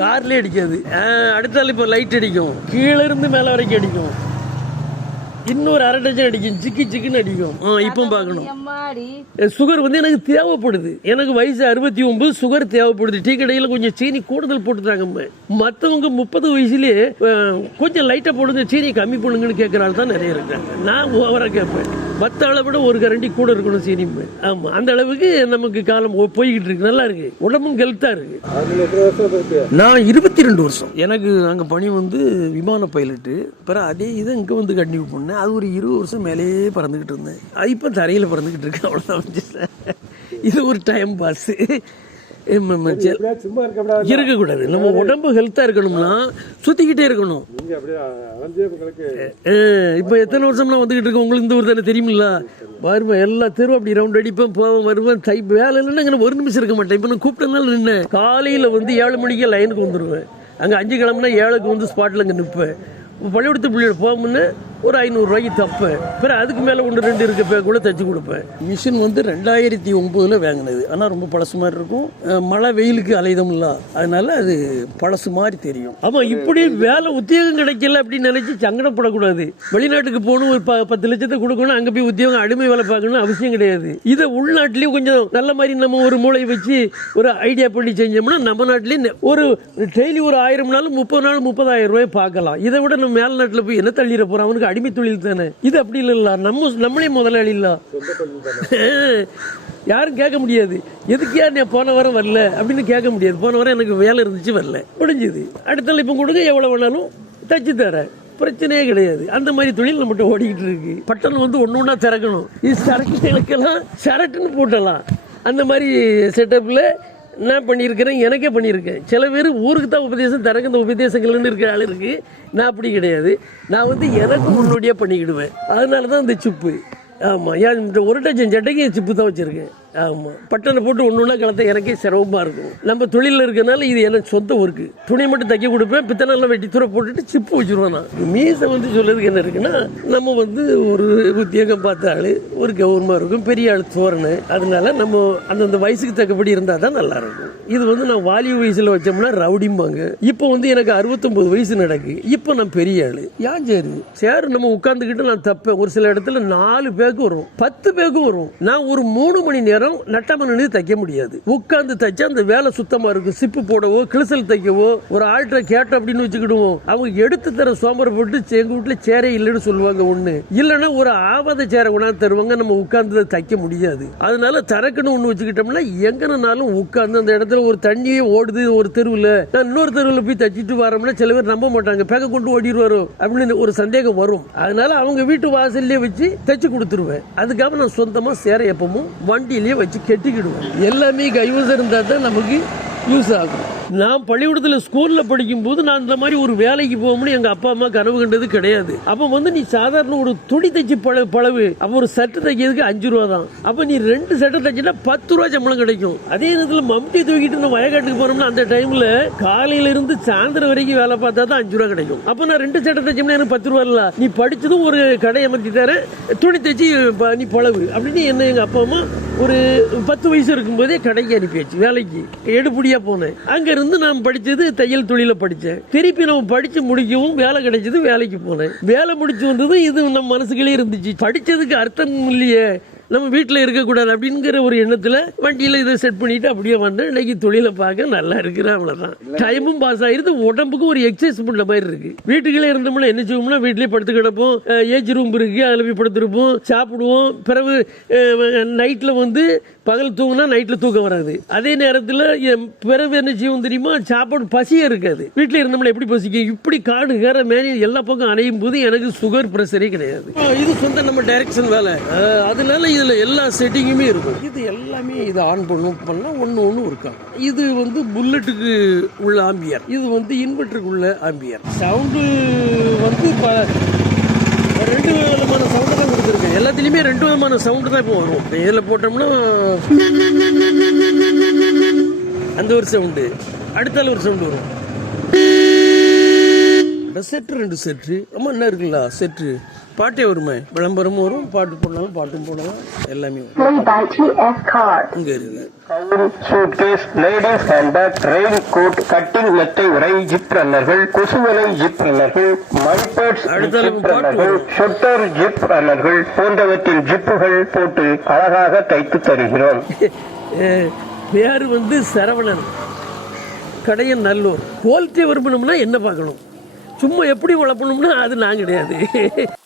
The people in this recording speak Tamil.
கார்லயே அடிக்காது. ஆ, அடுத்தால இப்போ லைட் அடிக்கும். கீழே இருந்து மேலே வரைக்கும் அடிக்கும். இன்னொரு அரை டஜன் அடிக்கும். சிக்கி சிக்குன்னு அடிக்கும். ஆ இப்போ பார்க்கணும். சுகர் வந்து எனக்கு தேவைப்படுது. எனக்கு வயசு அறுபத்தி ஒன்பது சுகர் தேவைப்படுது. டீ கடையில் கொஞ்சம் சீனி கூடுதல் போட்டுட்டாங்க மற்றவங்க முப்பது வயசுலயே கொஞ்சம் லைட்டாக போடுங்க சீனி கம்மி பண்ணுங்கன்னு கேட்குற ஆள் தான் நிறைய இருக்காங்க. நான் ஓவராக கேட்பேன் மற்ற அளவை விட ஒரு கரண்டி கூட இருக்கணும் சீனி ஆமாம் அந்த அளவுக்கு நமக்கு காலம் போய்கிட்டு இருக்கு. நல்லா இருக்கு. உடம்பும் ஹெல்த்தாக இருக்கு. நான் இருபத்தி ரெண்டு வருஷம். எனக்கு அங்கே பணி வந்து விமான பைலட்டு பிறகு அதே இதை இங்கே வந்து கண்டினியூ பண்ணேன். அது ஒரு இருபது வருஷம் மேலேயே பறந்துக்கிட்டு இருந்தேன். அது இப்போ தரையில் பறந்துக்கிட்டு இருக்கேன் அவ்வளோதான் இது ஒரு டைம் பாஸ் இருக்கக்கூடாது. நம்ம உடம்பு ஹெல்த்தாக இருக்கணும்னா சுற்றிக்கிட்டே இருக்கணும். இப்போ எத்தனை வருஷம்லாம் வந்துக்கிட்டு இருக்கோம்? உங்களுக்கு இந்த ஊர் தானே தெரியுமில்ல? வருவேன் எல்லா தெருவும் அப்படி ரவுண்ட் அடிப்பேன் போவேன் வருவேன். தை வேலை இல்லைன்னா ஒரு நிமிஷம் இருக்க மாட்டேன். இப்போ நான் கூப்பிட்டனால நின்னேன். காலையில் வந்து ஏழு மணிக்கு லைனுக்கு வந்துடுவேன் அங்கே அஞ்சு கிளம்புனா ஏழுக்கு வந்து ஸ்பாட்டில் அங்கே நிற்பேன் பள்ளிக்கூடத்து பிள்ளையோட போகும்னு ஒரு ஐநூறுரூவாய்க்கு தப்பேன். பிறகு அதுக்கு மேலே ஒன்று ரெண்டு இருக்க கூட தைச்சு கொடுப்பேன். மிஷின் வந்து ரெண்டாயிரத்தி ஒம்போதில் வாங்கினது. ஆனால் ரொம்ப பழசு மாதிரி இருக்கும். மழை வெயிலுக்கு அலைதமில்ல அதனால அது பழசு மாதிரி தெரியும். ஆமாம் இப்படி வேலை உத்தியோகம் கிடைக்கல அப்படின்னு நினச்சி சங்கடப்படக்கூடாது. வெளிநாட்டுக்கு போகணும் ஒரு ப- பத்து லட்சத்தை கொடுக்கணும் அங்கே போய் உத்தியோகம் அடிமை வேலை பார்க்கணும் அவசியம் கிடையாது. இதை உள்நாட்டிலேயும் கொஞ்சம் நல்ல மாதிரி நம்ம ஒரு மூளை வச்சு ஒரு ஐடியா பண்ணி செஞ்சோம்னா நம்ம நாட்டிலேயே ஒரு டெய்லி ஒரு ஆயிரம் நாள் முப்பது நாள் முப்பதாயிரம் ரூபாய் பார்க்கலாம். இதை விட நம்ம மேல் நாட்டில் போய் என்ன தள்ளிட போறோம்? அவனுக்கு அடிமை தொழில் தானே? இது அப்படி இல்லைல்ல. நம்ம நம்மளே முதலாளி இல்லை. யாரும் கேட்க முடியாது. எதுக்கியா நீ போன வாரம் வரல? அப்படின்னு கேட்க முடியாது. போன வாரம் எனக்கு வேலை இருந்துச்சு வரல. முடிஞ்சுது. அடுத்த இப்போ கொடுங்க எவ்வளோ வேணாலும் தச்சு தரேன். பிரச்சனையே கிடையாது. அந்த மாதிரி தொழில் நம்மகிட்ட ஓடிக்கிட்டு இருக்கு. பட்டணம் வந்து ஒன்று ஒன்றா திறக்கணும். இது சரக்கு இலக்கெல்லாம் சரட்டுன்னு போட்டலாம். அந்த மாதிரி செட்டப்பில் நான் பண்ணியிருக்கிறேன்? எனக்கே பண்ணியிருக்கேன். சில பேர் ஊருக்கு தான் உபதேசம் தனக்கு இந்த உபதேசங்கள்னு இருக்கிற ஆள் இருக்கு. நான் அப்படி கிடையாது. நான் வந்து எனக்கு முன்னோடியாக பண்ணிக்கிடுவேன். அதனால தான் இந்த சிப்பு ஆமாம் ஏன் ஒரு டஜன் சட்டைக்கு சிப்பு தான் வச்சுருக்கேன். ஆமாம் பட்டனை போட்டு ஒன்று ஒன்றா கலத்த எனக்கே சிரமமாக இருக்கும். நம்ம தொழிலில் இருக்கனால இது எனக்கு சொந்த ஒர்க்கு துணி மட்டும் தைக்க கொடுப்பேன் பித்தனெல்லாம் வெட்டி தூர போட்டுட்டு சிப்பு வச்சுருவேன் நான். மீசை வந்து சொல்கிறதுக்கு என்ன இருக்குன்னா நம்ம வந்து ஒரு உத்தியோகம் பார்த்த ஆள் ஒரு கௌரவமாக இருக்கும் பெரிய ஆள் தோரணு. அதனால நம்ம அந்தந்த வயசுக்கு தக்கபடி இருந்தால் தான் நல்லா இருக்கும் இது வந்து நான் வாலிப வயசில் வச்சோம்னா ரவுடிம்பாங்க. இப்போ வந்து எனக்கு அறுபத்தொம்பது வயசு நடக்கு. இப்போ நான் பெரிய ஆள். ஏன் சரி? சேரு நம்ம உட்காந்துக்கிட்டு நான் தப்பேன். ஒரு சில இடத்துல நாலு பேருக்கு வரும். பத்து பேருக்கு வரும். நான் ஒரு மூணு மணி நேரம் நட்டம நின்று தைக்க முடியாது. உட்கார்ந்து தைச்சா அந்த வேலை சுத்தமா இருக்கும். சிப்பு போடவோ கிளிசல் தைக்கவோ ஒரு ஆள்கிட்ட கேட்டோம் அப்படின்னு வச்சுக்கிடுவோம். அவங்க எடுத்து தர சோம்பரை போட்டு எங்க வீட்டுல சேரே இல்லைன்னு சொல்லுவாங்க ஒண்ணு. இல்லைன்னா ஒரு ஆபத சேரை கொண்டாந்து தருவாங்க. நம்ம உட்கார்ந்து தைக்க முடியாது. அதனால தரக்குன்னு ஒண்ணு வச்சுக்கிட்டோம்னா எங்கனாலும் உட்கார்ந்து அந்த இடத்துல ஒரு தண்ணியே ஓடுது ஒரு தெருவில். நான் இன்னொரு தெருவில் போய் தச்சிட்டு வரோம்னா சில பேர் நம்ப மாட்டாங்க. பேக்க கொண்டு ஓடிடுவாரோ அப்படின்னு ஒரு சந்தேகம் வரும். அதனால அவங்க வீட்டு வாசல்லே வச்சு தைச்சு கொடுத்துருவேன். அதுக்காக நான் சொந்தமாக சேர எப்பவும் வண்டியிலேயே வச்சு கெட்டிக்கிடுவோம். எல்லாமே கைவசம் இருந்தால் தான் நமக்கு யூஸ் ஆகும். நான் பள்ளிக்கூடத்தில் ஸ்கூலில் படிக்கும்போது நான் இந்த மாதிரி ஒரு வேலைக்கு போகணும்னு எங்கள் அப்பா அம்மா கனவு கண்டது கிடையாது. அப்போ வந்து நீ சாதாரண ஒரு துணி தைச்சி பழ பழவு. அப்போ ஒரு சட்டை தைக்கிறதுக்கு அஞ்சு ரூபா தான். அப்போ நீ ரெண்டு சட்டை தைச்சினா பத்து ரூபா சம்பளம் கிடைக்கும். அதே நேரத்தில் மம்டி தூக்கிட்டு இந்த வயக்காட்டுக்கு போனோம்னா அந்த டைமில் காலையிலேருந்து சாயந்தரம் வரைக்கும் வேலை பார்த்தா தான் அஞ்சு ரூபா கிடைக்கும். அப்போ நான் ரெண்டு சட்டை தைச்சோம்னா எனக்கு பத்து ரூபா இல்லை. நீ படித்ததும் ஒரு கடை அமர்த்தி தரேன் துணி தைச்சி ப- நீ பழவு. அப்படின்னு என்ன எங்கள் அப்பா அம்மா ஒரு பத்து வயசு இருக்கும்போதே கடைக்கு அனுப்பியாச்சு வேலைக்கு. எடுபடியாக போனேன். அங்கேருந்து நான் படித்தது தையல் தொழிலை படித்தேன் திருப்பி நம்ம படித்து முடிக்கவும் வேலை கிடைச்சது வேலைக்கு போனேன். வேலை முடிச்சு வந்ததும் இது நம்ம மனசுக்குள்ளே இருந்துச்சு. படித்ததுக்கு அர்த்தம் இல்லையே. நம்ம வீட்டில் இருக்கக்கூடாது அப்படிங்கிற ஒரு எண்ணத்தில் வண்டியில் இதை செட் பண்ணிட்டு அப்படியே வந்தேன் இன்னைக்கு தொழிலை பார்க்க நல்லா இருக்கிறேன் அவ்வளோதான் டைமும் பாஸ் ஆயிருது உடம்புக்கும் ஒரு எக்ஸசைஸ் பண்ண மாதிரி இருக்கு. வீட்டுக்குள்ளே இருந்தோம்னா என்ன செய்வோம்னா வீட்லயே படுத்து கிடப்போம். ஏஜ் ரூம் இருக்கு அதில் போய் படுத்துருப்போம் சாப்பிடுவோம். பிறகு நைட்டில் வந்து பகல் தூங்கினா நைட்டில் தூக்கம் வராது. அதே நேரத்தில் பிறகு என்ன செய்வோம் தெரியுமா? சாப்பாடு பசியே இருக்காது. வீட்டில் இருந்தோம்னா எப்படி பசிக்கும்? இப்படி காடு கேர மேனி எல்லா பக்கம் அணையும் போது எனக்கு சுகர் ப்ரெஷரே கிடையாது. இது சொந்த நம்ம டைரக்ஷன் வேலை. அதனால இதில் எல்லா செட்டிங்குமே இருக்கும். இது எல்லாமே இதை ஆன் பண்ணும் பண்ணால் ஒன்று ஒன்று இருக்கும் இது வந்து புல்லட்டுக்கு உள்ள ஆம்பியர் இது வந்து இன்வெர்டருக்கு உள்ள ஆம்பியர் சவுண்டு வந்து இப்போ ரெண்டு விதமான சவுண்டு தான் கொடுத்துருக்கேன் எல்லாத்துலேயுமே ரெண்டு விதமான சவுண்டு தான் இப்போ வரும். இதில் போட்டோம்னா அந்த ஒரு சவுண்டு. அடுத்தால ஒரு சவுண்டு வரும். செட்டு ரெண்டு செட்டு ரொம்ப என்ன இருக்குல்ல செட்டு பாட்டே வருமே. விளம்பரமும் வரும் பாட்டு போடலாம் பாட்டும் போடலாம் எல்லாமே வரும். இங்கே suitcase ladies handbag rain coat cutting மெத்தை உரை ஜிப் ரன்னர்கள் கொசுவலை ஜிப் ரன்னர்கள் மல்பேட்ஸ் ஜிப் ரன்னர்கள். ஷொட்டர் ஜிப் ரன்னர்கள் போன்றவற்றின் ஜிப்புகள் போட்டு அழகாக தைத்து தருகிறோம். பேர் வந்து சரவணன். கடையன் நல்லூர். குவாலிட்டி விரும்பணும்னா என்ன பார்க்கணும்? சும்மா எப்படி வளர்ப்பணும்னா அது நான் கிடையாது.